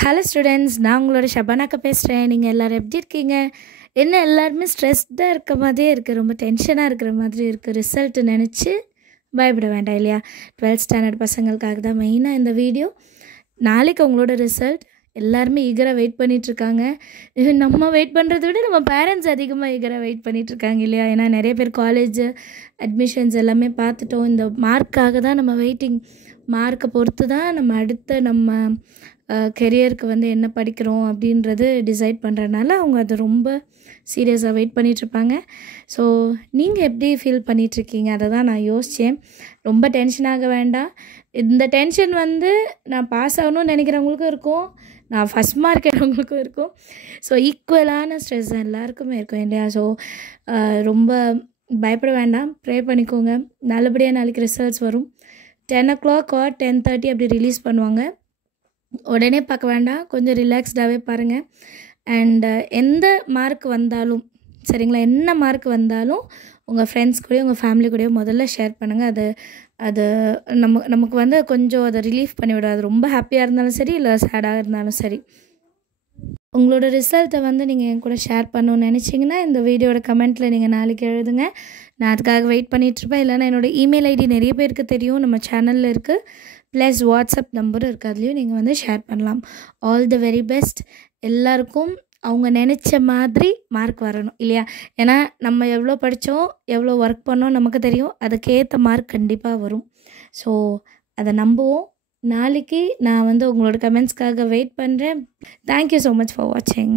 Hello students, நான் உங்களோட ஷபானாக்கா பேசுகிறேன். நீங்கள் எல்லோரும் எப்படி இருக்கீங்க? என்ன எல்லாருமே ஸ்ட்ரெஸ்டாக இருக்க மாதிரியே இருக்குது, ரொம்ப டென்ஷனாக இருக்கிற மாதிரி இருக்குது. ரிசல்ட்டு நினச்சி பயப்பட வேண்டாம் இல்லையா? 12th ஸ்டாண்டர்ட் பசங்களுக்காக தான் மெயினாக இந்த வீடியோ. நாளைக்கு உங்களோட ரிசல்ட் எல்லாருமே ஈகராக வெயிட் பண்ணிகிட்ருக்காங்க. நம்ம வெயிட் பண்ணுறத விட நம்ம பேரண்ட்ஸ் அதிகமாக ஈகராக வெயிட் பண்ணிகிட்ருக்காங்க இல்லையா? ஏன்னா நிறைய பேர் காலேஜ் அட்மிஷன்ஸ் எல்லாமே பார்த்துட்டோம். இந்த மார்க்காக தான் நம்ம வெயிட்டிங். மார்க்கை பொறுத்து தான் நம்ம அடுத்த நம்ம கெரியருக்கு வந்து என்ன படிக்கிறோம் அப்படின்றது டிசைட் பண்ணுறதுனால அவங்க அதை ரொம்ப சீரியஸாக வெயிட் பண்ணிகிட்ருப்பாங்க. ஸோ நீங்கள் எப்படி ஃபீல் பண்ணிகிட்ருக்கீங்க அதை தான் நான் யோசித்தேன். ரொம்ப டென்ஷன் ஆக வேண்டாம். இந்த டென்ஷன் வந்து நான் பாஸ் ஆகணும்னு நினைக்கிறவங்களுக்கும் இருக்கும், நான் ஃபஸ்ட் மார்க் எடுக்கிறவங்களுக்கும் இருக்கும். ஸோ ஈக்குவலான ஸ்ட்ரெஸ் எல்லாருக்குமே இருக்கும் இல்லையா? ஸோ ரொம்ப பயப்பட வேண்டாம், ப்ரே பண்ணிக்கோங்க. நல்லபடியாக நாளைக்கு ரிசல்ட்ஸ் வரும். 10 o'clock or 10:30 அப்படி ரிலீஸ் பண்ணுவாங்க. உடனே பார்க்க வேண்டாம், கொஞ்சம் ரிலாக்ஸ்டாகவே பாருங்கள். அண்டு எந்த மார்க் வந்தாலும் சரிங்களா, என்ன மார்க் வந்தாலும் உங்கள் ஃப்ரெண்ட்ஸ் கூடயோ உங்கள் ஃபேமிலி கூடயோ முதல்ல ஷேர் பண்ணுங்கள். அது நமக்கு வந்து கொஞ்சம் அதை ரிலீஃப் பண்ணிவிடும். அது ரொம்ப ஹாப்பியாக இருந்தாலும் சரி, இல்லை சேடாக இருந்தாலும் சரி. உங்களோட ரிசல்ட்டை வந்து நீங்கள் என் கூட ஷேர் பண்ணணும்னு நினச்சிங்கன்னா இந்த வீடியோட கமெண்ட்டில் நீங்கள் நாளைக்கு எழுதுங்க. நான் அதுக்காக வெயிட் பண்ணிகிட்ருப்பேன். இல்லைனா என்னோடய இமெயில் ஐடி நிறைய பேருக்கு தெரியும், நம்ம சேனலில் இருக்குது. ப்ளஸ் வாட்ஸ்அப் நம்பரும் இருக்குது, அதுலேயும் நீங்கள் வந்து ஷேர் பண்ணலாம். All the very best. எல்லாருக்கும் அவங்க நினச்ச மாதிரி மார்க் வரணும் இல்லையா? ஏன்னா நம்ம எவ்வளோ படித்தோம், எவ்வளோ ஒர்க் பண்ணோம் நமக்கு தெரியும். அதுக்கேற்ற மார்க் கண்டிப்பாக வரும். ஸோ அதை நம்புவோம். நாளைக்கு நான் வந்து உங்களோட கமெண்ட்ஸ்க்காக வெயிட் பண்ணுறேன். தேங்க்யூ ஸோ மச் ஃபார் வாட்சிங்.